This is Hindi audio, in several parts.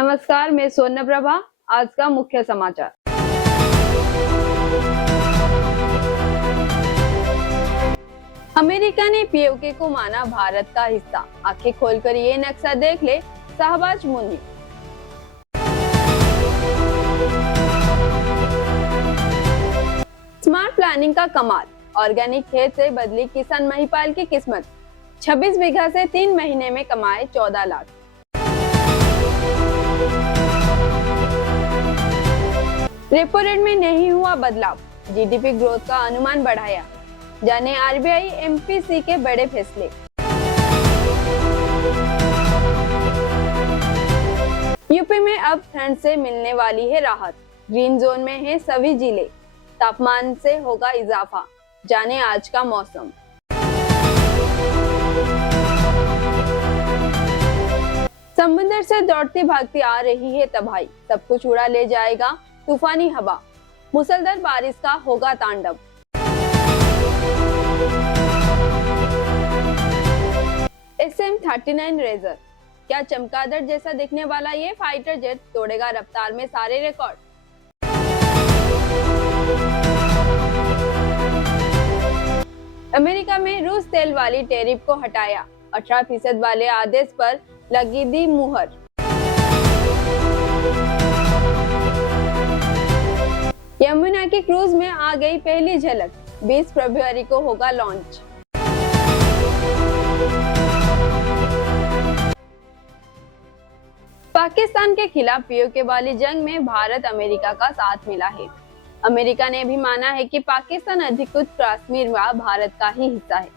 नमस्कार, मैं सोना प्रभा। आज का मुख्य समाचार। अमेरिका ने पीओके को माना भारत का हिस्सा। आंखें खोलकर ये नक्शा देख ले शाहबाज मुन्नी। स्मार्ट प्लानिंग का कमाल। ऑर्गेनिक खेत से बदली किसान महिपाल की किस्मत। 26 बीघा से 3 महीने में कमाए 14 लाख। रेपो रेट में नहीं हुआ बदलाव। जीडीपी ग्रोथ का अनुमान बढ़ाया। जाने आरबीआई एमपीसी के बड़े फैसले। यूपी में अब ठंड से मिलने वाली है राहत। ग्रीन जोन में है सभी जिले। तापमान से होगा इजाफा। जाने आज का मौसम। समुद्र से दौड़ती भागती आ रही है तबाही। सब कुछ उड़ा ले जाएगा तूफानी हवा। मूसलाधार बारिश का होगा तांडव। SM-39 razor. क्या चमगादड़ जैसा दिखने वाला ये फाइटर जेट तोड़ेगा रफ्तार में सारे रिकॉर्ड। अमेरिका में रूस तेल वाली टैरिफ को हटाया। 18% वाले आदेश पर लगी दी मुहर। यमुना की क्रूज में आ गई पहली झलक। 20 फरवरी को होगा लॉन्च। पाकिस्तान के खिलाफ पीओके वाली जंग में भारत अमेरिका का साथ मिला है। अमेरिका ने भी माना है कि पाकिस्तान अधिकृत कश्मीर व भारत का ही हिस्सा है।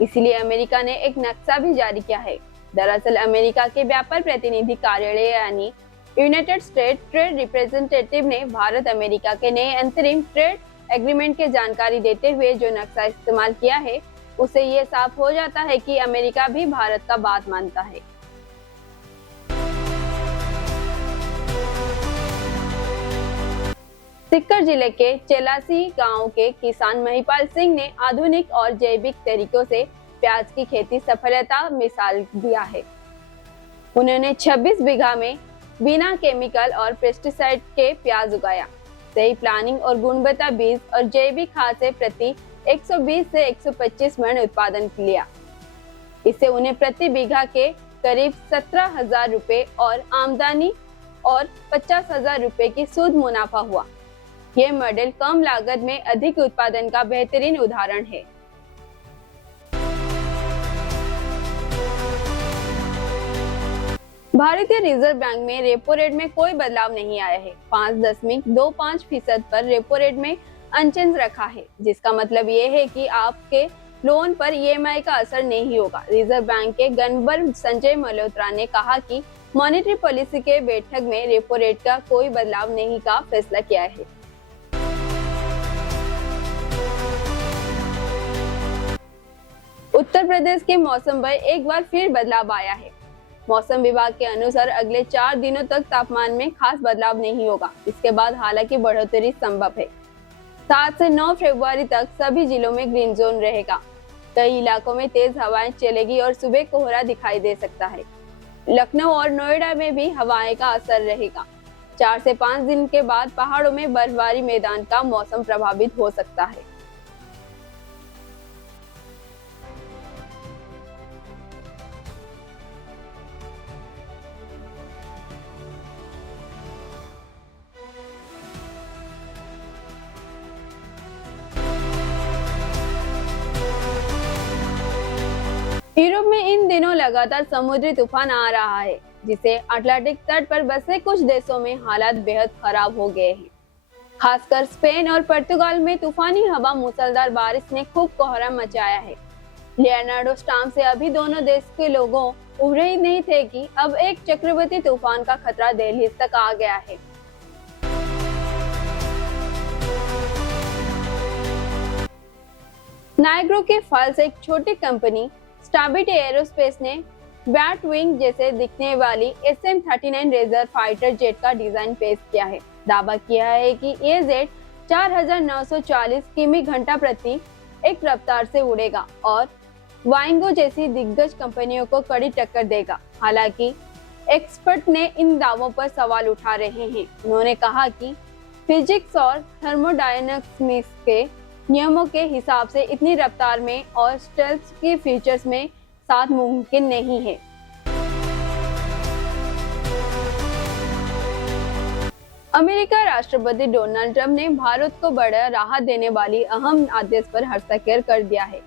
इसलिए अमेरिका ने एक नक्शा भी जारी किया है। दरअसल अमेरिका के व्यापार प्रतिनिधि कार्यालय यानी यूनाइटेड स्टेट ट्रेड रिप्रेजेंटेटिव ने भारत अमेरिका के नए अंतरिम ट्रेड एग्रीमेंट की जानकारी देते हुए जो नक्शा इस्तेमाल किया है, उससे ये साफ हो जाता है कि अमेरिका भी भारत का बात मानता है। सीकर जिले के चेलासी गांव के किसान महिपाल सिंह ने आधुनिक और जैविक तरीकों से प्याज की खेती सफलता मिसाल दिया है। उन्होंने 26 बीघा में बिना केमिकल और पेस्टिसाइड के प्याज उगाया। सही प्लानिंग और गुणवत्ता बीज और जैविक खाद से प्रति 120 से 125 मन उत्पादन लिया। इससे उन्हें प्रति बीघा के करीब 17,000 रुपए और आमदनी और 50,000 रुपए की शुद्ध मुनाफा हुआ। यह मॉडल कम लागत में अधिक उत्पादन का बेहतरीन उदाहरण है। भारतीय रिजर्व बैंक में रेपो रेट में कोई बदलाव नहीं आया है। 5.25% पर रेपो रेट में अनचेंज रखा है, जिसका मतलब ये है कि आपके लोन पर ईएमआई का असर नहीं होगा। रिजर्व बैंक के गवर्नर संजय मल्होत्रा ने कहा कि मॉनेटरी पॉलिसी के बैठक में रेपो रेट का कोई बदलाव नहीं का फैसला किया है। उत्तर प्रदेश के मौसम पर एक बार फिर बदलाव आया है। मौसम विभाग के अनुसार अगले 4 दिनों तक तापमान में खास बदलाव नहीं होगा। इसके बाद हालांकि बढ़ोतरी संभव है। 7 से 9 फरवरी तक सभी जिलों में ग्रीन जोन रहेगा। कई इलाकों में तेज हवाएं चलेगी और सुबह कोहरा दिखाई दे सकता है। लखनऊ और नोएडा में भी हवाएं का असर रहेगा। 4 से 5 दिन के बाद पहाड़ों में बर्फबारी मैदान का मौसम प्रभावित हो सकता है। यूरोप में इन दिनों लगातार समुद्री तूफान आ रहा है, जिससे अटलांटिक तट पर बसे कुछ देशों में हालात बेहद खराब हो गए हैं। खासकर स्पेन और पुर्तगाल में तूफानी हवा मूसलाधार बारिश ने खूब कोहराम मचाया है। लियोनार्डो स्टॉर्म से अभी दोनों देश के लोगों उभरे ही नहीं थे कि अब एक चक्रवाती तूफान का खतरा दिल्ली तक आ गया है। नायग्रो के फल से एक छोटी कंपनी स्टारबिट एरोस्पेस ने बैट विंग जैसे दिखने वाली SM-39 रेजर फाइटर जेट का डिजाइन पेश किया है। दावा किया है कि ये जेट 4,940 किमी घंटा प्रति एक रफ्तार से उड़ेगा और वाइंगो जैसी दिग्गज कंपनियों को कड़ी टक्कर देगा। हालांकि एक्सपर्ट ने इन दावों पर सवाल उठा रहे हैं। उन्होंने कहा कि फिजिक्स और थर्मोडायनामिक्स के नियमों के हिसाब से इतनी रफ्तार में और स्टेल्थ के फीचर्स में साथ मुमकिन नहीं है। अमेरिका राष्ट्रपति डोनाल्ड ट्रंप ने भारत को बड़ा राहत देने वाली अहम आदेश पर हस्ताक्षर कर दिया है।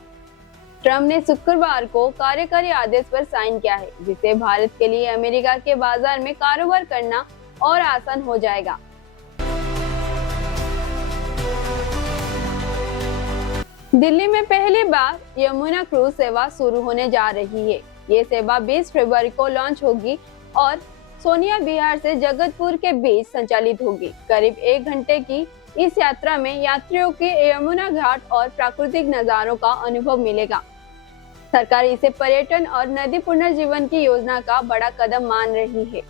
ट्रंप ने शुक्रवार को कार्यकारी आदेश पर साइन किया है, जिससे भारत के लिए अमेरिका के बाजार में कारोबार करना और आसान हो जाएगा। दिल्ली में पहली बार यमुना क्रूज सेवा शुरू होने जा रही है। ये सेवा 20 फरवरी को लॉन्च होगी और सोनिया विहार से जगतपुर के बीच संचालित होगी। करीब 1 घंटे की इस यात्रा में यात्रियों के यमुना घाट और प्राकृतिक नजारों का अनुभव मिलेगा। सरकार इसे पर्यटन और नदी पुनर्जीवन की योजना का बड़ा कदम मान रही है।